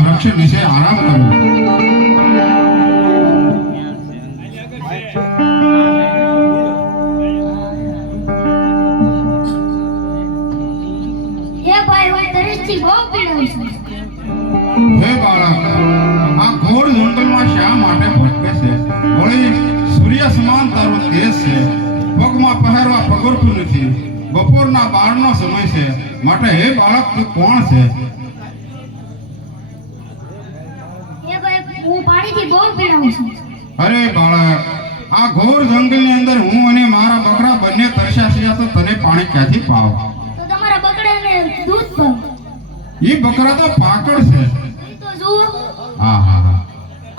વૃક્ષ નીચે આરામ કરવો. હે ભાઈ હું તરસથી બહુ પીડાઉં છું. હે બાળક, આ ઘોર જંગલમાં શા માટે ભટકે છે? વળી સૂર્ય સમાન તારો તેજ છે, પગમાં પહેરવા પગરખું નથી, બપોરના 12 નો સમય છે, માટે હે બાળક તું કોણ છે? હું પાણીથી બહુ પીડાઉં છું. અરે બાળક, આ ઘોર જંગલની અંદર હું અને મારા બકરા બંને તરસ્યા છે, તો તને પાણી ક્યાંથી પાવ? તો તમારા બકરાને દૂધ પાવ. એ બકરા તો પાકળ છે. તો જુઓ. હા હા હા,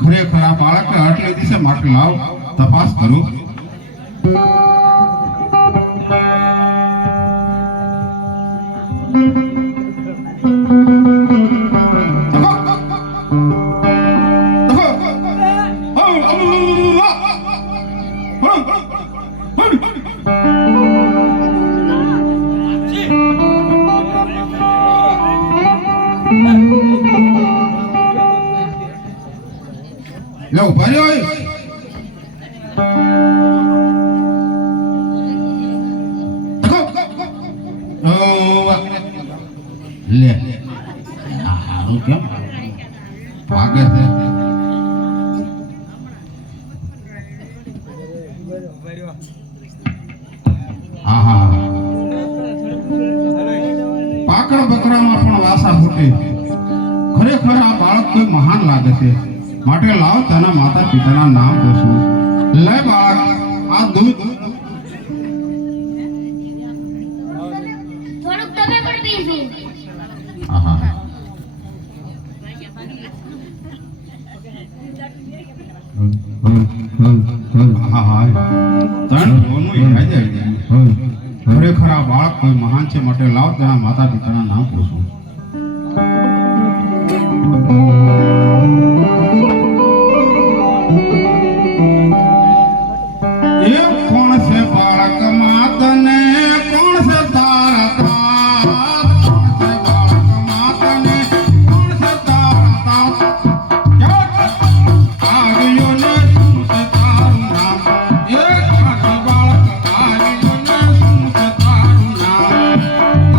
ખરેખર આ બાળકને હટ લીધી છે, માટે લાવ તપાસ કરું. લે ઉભા રહ્યો. લે હારું કેમ ભાગે છે? હા હા, પાકળ બકરામાં પણ વાસા ફૂટી. ખરેખર આ બાળક કોઈ મહાન લાગે છે, માટે લાવ તેના માતા પિતાના નામ પૂછું. લે બાળક, આ દૂધ થોડુંક તમે પણ પીજો. હા હા હા હા, ત્રણ ભવનનું યાદ આવી જાય. ખરેખર આ બાળક કોઈ મહાન છે, માટે લાવ તેના માતા પિતાના નામ પૂછું. એ કોણ છે બાળક માતને, કોણ છે તારા તાત? કોણ છે બાળક માતને, કોણ છે તારા તાત? આવ્યો ને શું છે તારું નામ? એ કાઠી બાળક આવ્યો ને શું છે તારું નામ?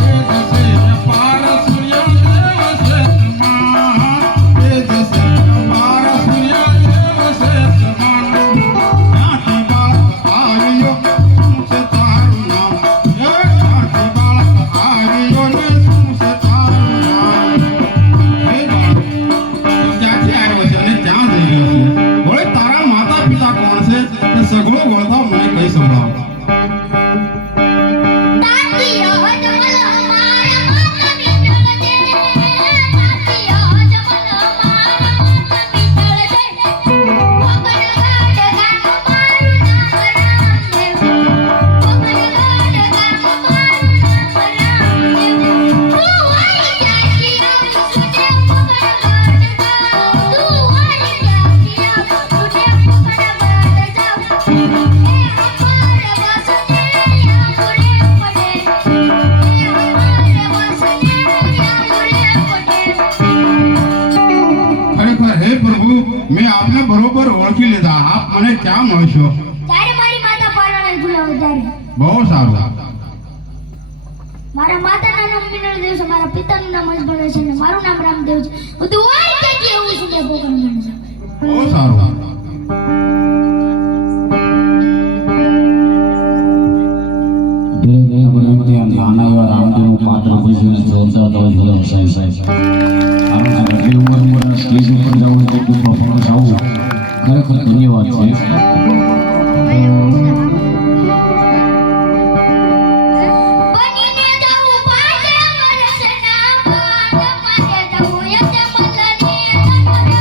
એ જશે પાર સૂર્ય દેવ છે તમાર, એ જશે પાર સૂર્ય દેવ છે તમાર. કાઠી બાળક આવ્યો શું છે તારું નામ? એ કાઠી બાળક આવ્યો ને શું છે તારું નામ? હે બાળક, ક્યાંથી આવ્યો છે અને ક્યાં જઈ રહ્યો છે? વળી તારા માતા પિતા કોણ છે તે સગળો વળતા મને કઈ સંભળાવ. તાતીઓ જમલ અમારા માતા પિતળ દે. તાતીઓ જમલ અમારા માતા પિતળ દે. મોગલગઢ ગામ મારું નામ રામદેવ. મોગલગઢ ગામ મારું નામ રામદેવ. તું વાળી ક્યાંથી આવું સુદેવ મોગલગઢ જાઉં. તું વાળી ક્યાંથી આવું સુદેવ મોગલગઢ જાઉં. એ અમારા વસુદેવ્યા મુરે પડે. એ અમારા વસુદેવ્યા મુરે પડે. ખરેખર હે પ્રભુ, મેં આપને બરોબર ઓળખી લીધા. આપ મને ક્યાં મળશો? ત્યારે મારી માતા પારણે ગુલાબ વધારે. બહુ સારું. મારા માતાના નામ મિનળદેવ છે, મારા પિતાનું નામ અજબળ છે અને મારું નામ રામદેવ છે. હું તો હોય ત્યાંથી એવું છું કે ભગવાન મને છે. બહુ સારું. નાના એવા રામદેવનું પાત્ર ભજવીને જોરદાર દોડ્યો સાહેબ. કારણ કે આટલી ઉંમરમાં સ્ટેજ ઉપર જવું, એટલું પરફોર્મન્સ આવું ખરેખર ધન્યવાદ છે. બનીને જાઉં પાછળ વરસના બાદ, મારે જાઉં યજમલની નગર.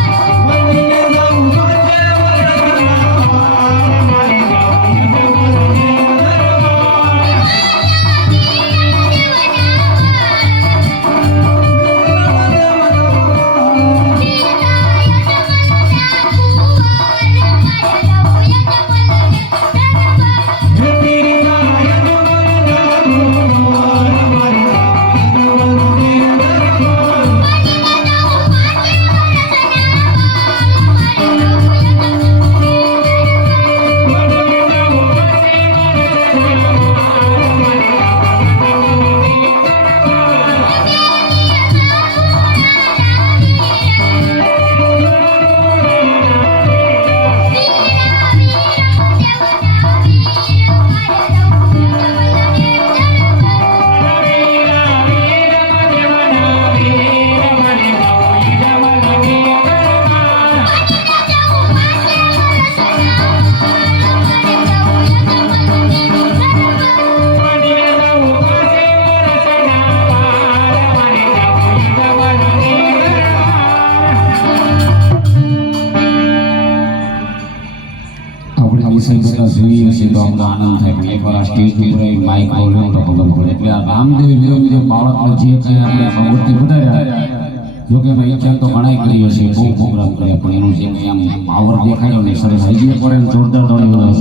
બધા જોઈએ છે તો અમને આનંદ થાય કે એકવાર આ સ્ટેજ ઉપર આવી માઇક બોલ્યો તો ખબર પડે. એટલે આ રામદેવ વિરોધી બાળકને જે કંઈ આપણે પ્રવૃત્તિ વધાર્યા, જોકે મેં ઈચ્છા તો ઘણા કરી હશે, બહુ પ્રોગ્રામ કર્યા, પણ એનું જે કંઈ આમ પાવર દેખાયો ને સરસ હજી પડે જોરદાર દોડી બધા